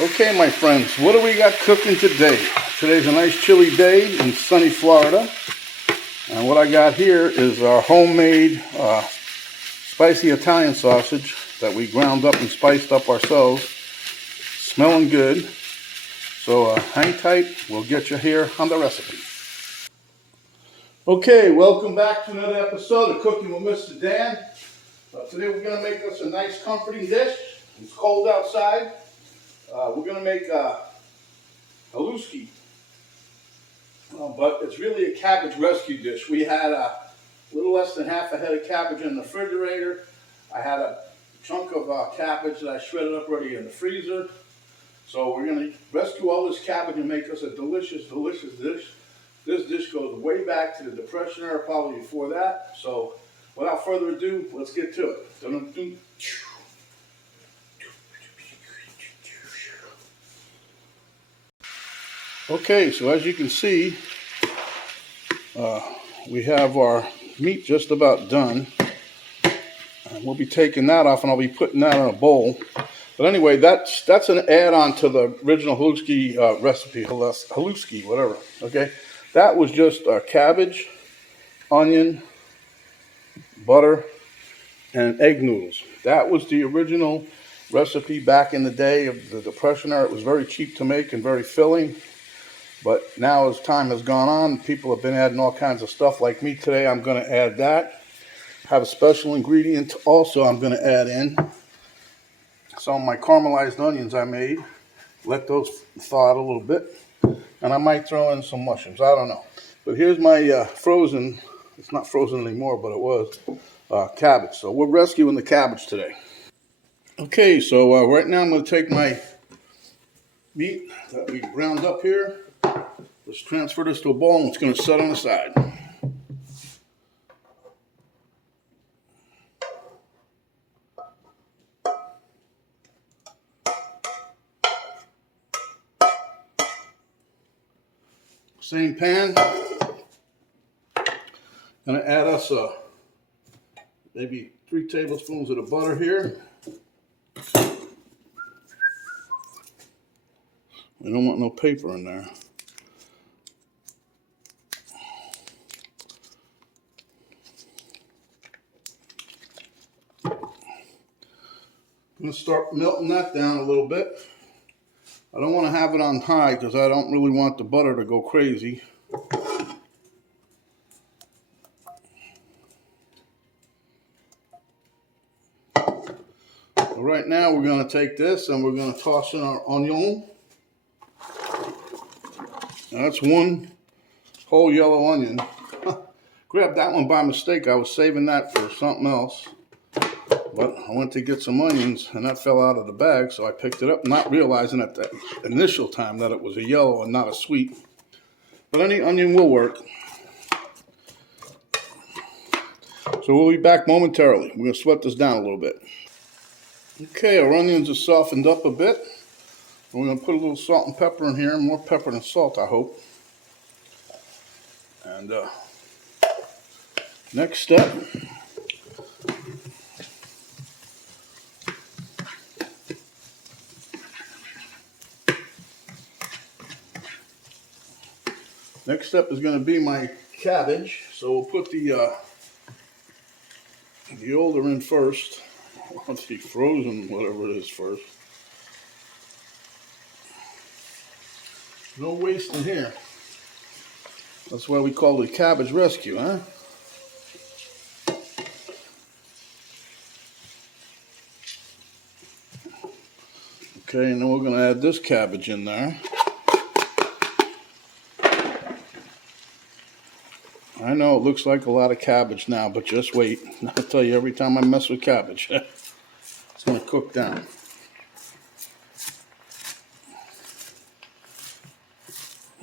Okay, my friends, what do we got cooking today? Today's a nice chilly day in sunny Florida. And what I got here is our homemade spicy Italian sausage that we ground up and spiced up ourselves. Smelling good. So hang tight, we'll get you here on the recipe. Okay, welcome back to another episode of Cooking with Mr. Dan. Today we're going to make us a nice comforting dish. It's cold outside. We're going to make Halusky, but it's really a cabbage rescue dish. We had a little less than half a head of cabbage in the refrigerator. I had a chunk of cabbage that I shredded up already in the freezer. So we're going to rescue all this cabbage and make us a delicious, delicious dish. This dish goes way back to the Depression era, probably before that. So without further ado, let's get to it. Okay, so as you can see, we have our meat just about done. And we'll be taking that off and I'll be putting that in a bowl. But anyway, that's an add-on to the original Halusky recipe, Halusky, whatever, okay? That was just cabbage, onion, butter, and egg noodles. That was the original recipe back in the day of the Depression era. It was very cheap to make and very filling. But now as time has gone on, people have been adding all kinds of stuff. Like me today, I'm going to add that. Have a special ingredient also I'm going to add in. Some of my caramelized onions I made. Let those thaw out a little bit. And I might throw in some mushrooms. I don't know. But here's my frozen, it's not frozen anymore, but it was, cabbage. So we're rescuing the cabbage today. Okay, so right now I'm going to take my meat that we ground up here. Let's transfer this to a bowl and it's going to set on the side. Same pan. Going to add us maybe 3 tablespoons of the butter here. We don't want no paper in there. I'm going to start melting that down a little bit. I don't want to have it on high because I don't really want the butter to go crazy. So right now we're going to take this and we're going to toss in our onion. Now that's one whole yellow onion. Grabbed that one by mistake. I was saving that for something else. But I went to get some onions and that fell out of the bag, so I picked it up, not realizing at the initial time that it was a yellow and not a sweet. But any onion will work. So we'll be back momentarily. We're going to sweat this down a little bit. Okay, our onions are softened up a bit. We're going to put a little salt and pepper in here, more pepper than salt, I hope. And next step. Next step is going to be my cabbage. So we'll put the older in first. Let's see, frozen, whatever it is first. No waste in here. That's why we call it cabbage rescue, huh? Okay, and then we're going to add this cabbage in there. I know it looks like a lot of cabbage now, but just wait. I'll tell you, every time I mess with cabbage, it's going to cook down.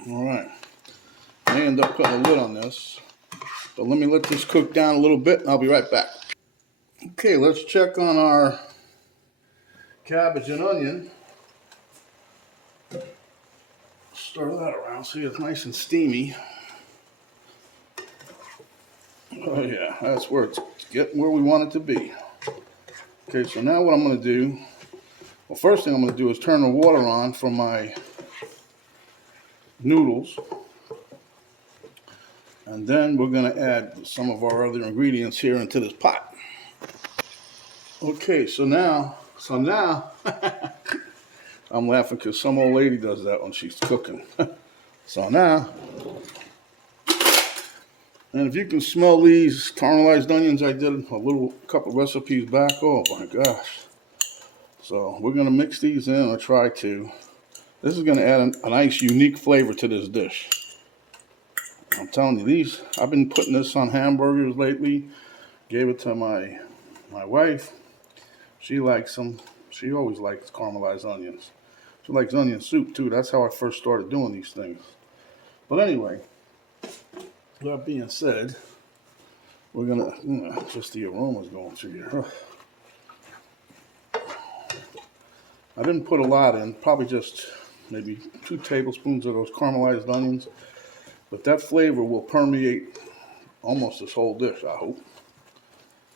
Alright. I end up putting a lid on this. But let me let this cook down a little bit and I'll be right back. Okay, let's check on our cabbage and onion. Stir that around, see it's nice and steamy. Oh yeah, that's where it's getting where we want it to be. Okay, so now what I'm going to do Well, first thing I'm going to do is turn the water on for my noodles. And then we're going to add some of our other ingredients here into this pot. Okay, so now I'm laughing because some old lady does that when she's cooking. So now, and if you can smell these caramelized onions, I did a couple recipes back. Oh my gosh. So we're going to mix these in, or try to. This is going to add a nice unique flavor to this dish. I'm telling you, I've been putting this on hamburgers lately. Gave it to my wife. She likes them. She always likes caramelized onions. She likes onion soup too. That's how I first started doing these things. But anyway, that being said, we're gonna just the aroma's going through here. I didn't put a lot in, probably just maybe 2 tablespoons of those caramelized onions, but that flavor will permeate almost this whole dish, I hope.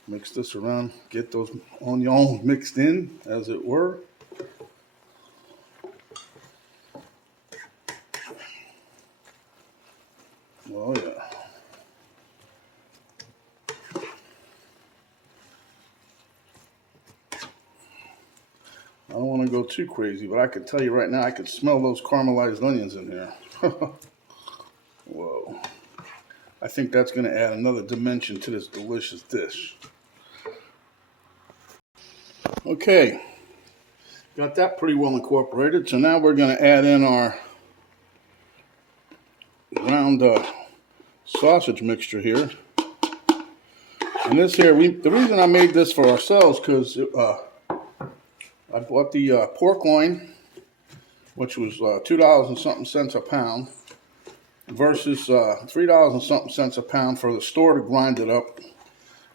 Mix this around, get those onions mixed in, as it were. Oh yeah. I don't want to go too crazy, but I can tell you right now, I can smell those caramelized onions in here. Whoa. I think that's going to add another dimension to this delicious dish. Okay. Got that pretty well incorporated. So now we're going to add in our ground sausage mixture here. And this here, the reason I made this for ourselves, because I bought the pork loin, which was $2 and something cents a pound, versus $3 and something cents a pound for the store to grind it up.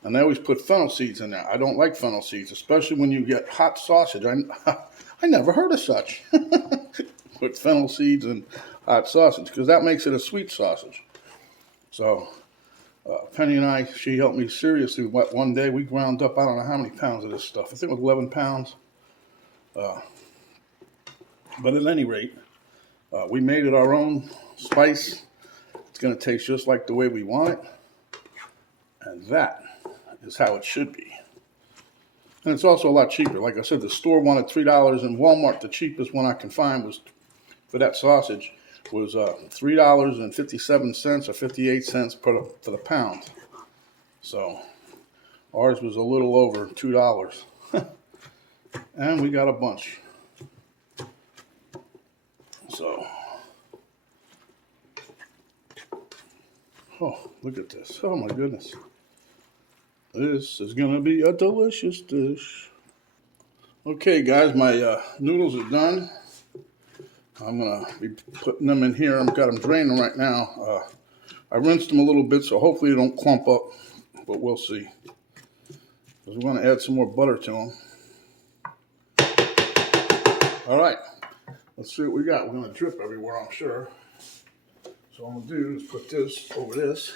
And they always put fennel seeds in there. I don't like fennel seeds, especially when you get hot sausage. I never heard of such. Put fennel seeds in hot sausage, because that makes it a sweet sausage. So Penny and I, she helped me seriously. One day we ground up, I don't know how many pounds of this stuff. I think it was 11 pounds. But at any rate, we made it our own spice. It's going to taste just like the way we want it. And that is how it should be. And it's also a lot cheaper. Like I said, the store wanted $3. In Walmart, the cheapest one I can find was for that sausage was $3.57 or 58 cents for the pound. So ours was a little over $2. And we got a bunch. So, oh, look at this. Oh my goodness. This is going to be a delicious dish. Okay guys, my noodles are done. I'm going to be putting them in here. I've got them draining right now. I rinsed them a little bit, so hopefully they don't clump up, but we'll see. Because we're going to add some more butter to them. All right, let's see what we got. We're going to drip everywhere, I'm sure. So what I'm going to do is put this over this.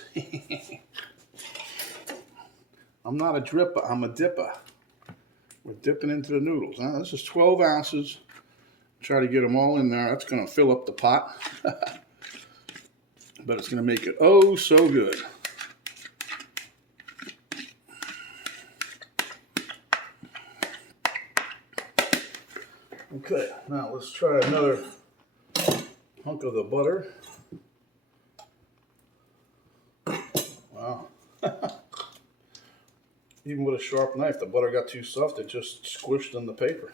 I'm not a dripper, I'm a dipper. We're dipping into the noodles. Now, this is 12 ounces. Try to get them all in there. That's going to fill up the pot. But it's going to make it oh so good. Okay, now let's try another hunk of the butter. Wow. Even with a sharp knife, the butter got too soft, it just squished in the paper.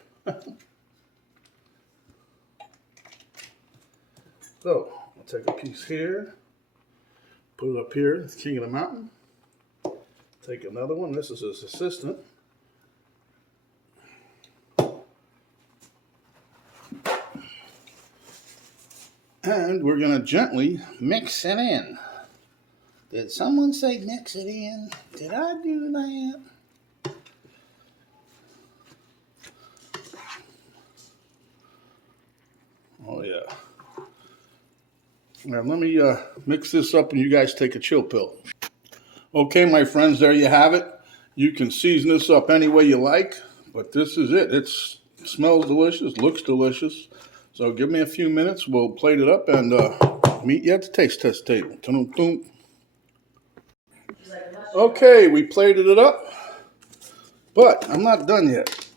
So, I'll take a piece here, put it up here, it's King of the Mountain. Take another one, this is his assistant. And we're going to gently mix it in. Did someone say mix it in? Did I do that? Oh yeah. Now let me mix this up and you guys take a chill pill. Okay, my friends, there you have it. You can season this up any way you like, but this is it. Smells delicious, looks delicious. So give me a few minutes. We'll plate it up and meet you at the taste test table. Okay, we plated it up, but I'm not done yet.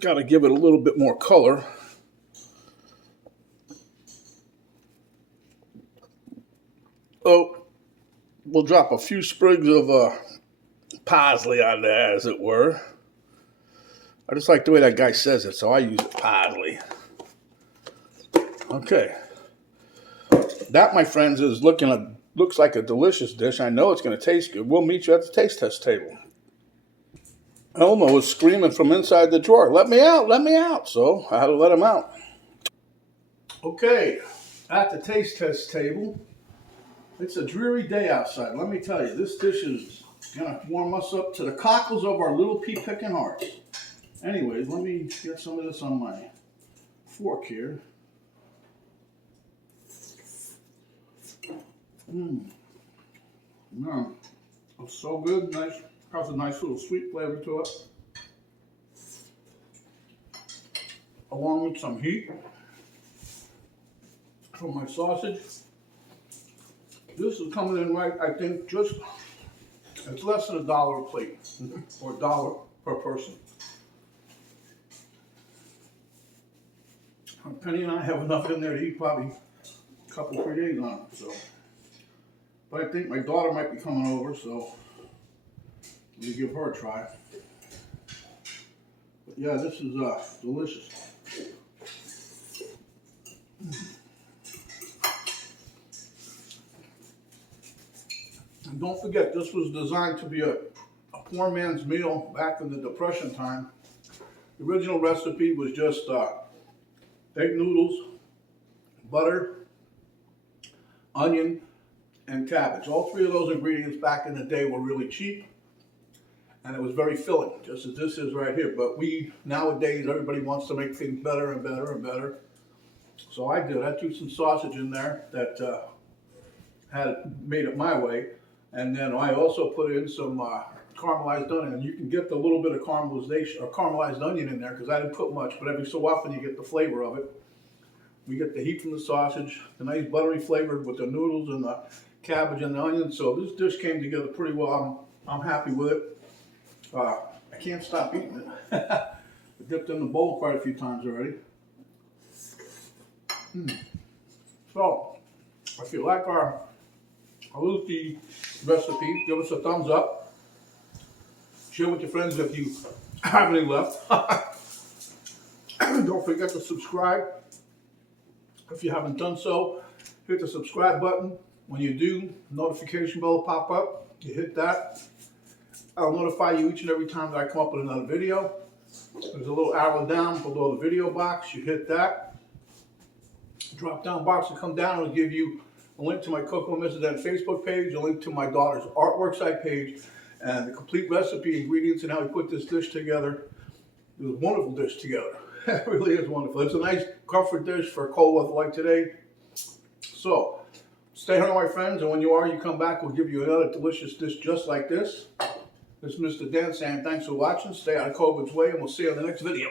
Got to give it a little bit more color. Oh, we'll drop a few sprigs of parsley on there, as it were. I just like the way that guy says it, so I use it, parsley. Okay. That, my friends, looks like a delicious dish. I know it's going to taste good. We'll meet you at the taste test table. Elmo was screaming from inside the drawer, "Let me out, let me out." So I had to let him out. Okay, at the taste test table, it's a dreary day outside. Let me tell you, this dish is going to warm us up to the cockles of our little pea-picking hearts. Anyways, let me get some of this on my fork here. It's so good. Nice, has a nice little sweet flavor to it, along with some heat from my sausage. This is coming in right, I think, it's less than $1 a plate, or $1 per person. Penny and I have enough in there to eat probably a couple, 3 days on it. So, but I think my daughter might be coming over, so let me give her a try. But yeah, this is delicious. And don't forget, this was designed to be a poor man's meal back in the Depression time. The original recipe was just egg noodles, butter, onion, and cabbage. All three of those ingredients back in the day were really cheap, and it was very filling, just as this is right here. But nowadays, everybody wants to make things better and better and better. So I did. I threw some sausage in there that made it my way. And then I also put in some caramelized onion. And you can get the little bit of caramelization or caramelized onion in there because I didn't put much, but every so often you get the flavor of it. We get the heat from the sausage, the nice buttery flavor with the noodles and the cabbage and the onion. So this dish came together pretty well. I'm happy with it. I can't stop eating it. I dipped in the bowl quite a few times already. So, if you like our Halusky recipe, give us a thumbs up. Share with your friends if you have any left. Don't forget to subscribe. If you haven't done so, hit the subscribe button. When you do, notification bell will pop up. You hit that. I'll notify you each and every time that I come up with another video. There's a little arrow down below the video box. You hit that. Drop down box will come down. It'll give you a link to my Coco and Mrs. N Facebook page, a link to my daughter's artwork site page, and the complete recipe, ingredients, and how we put this dish together. It's a wonderful dish together. It really is wonderful. It's a nice comfort dish for a cold weather like today. So, stay home, my friends, and when you come back, we'll give you another delicious dish just like this. This is Mr. Dan saying thanks for watching. Stay out of COVID's way, and we'll see you on the next video.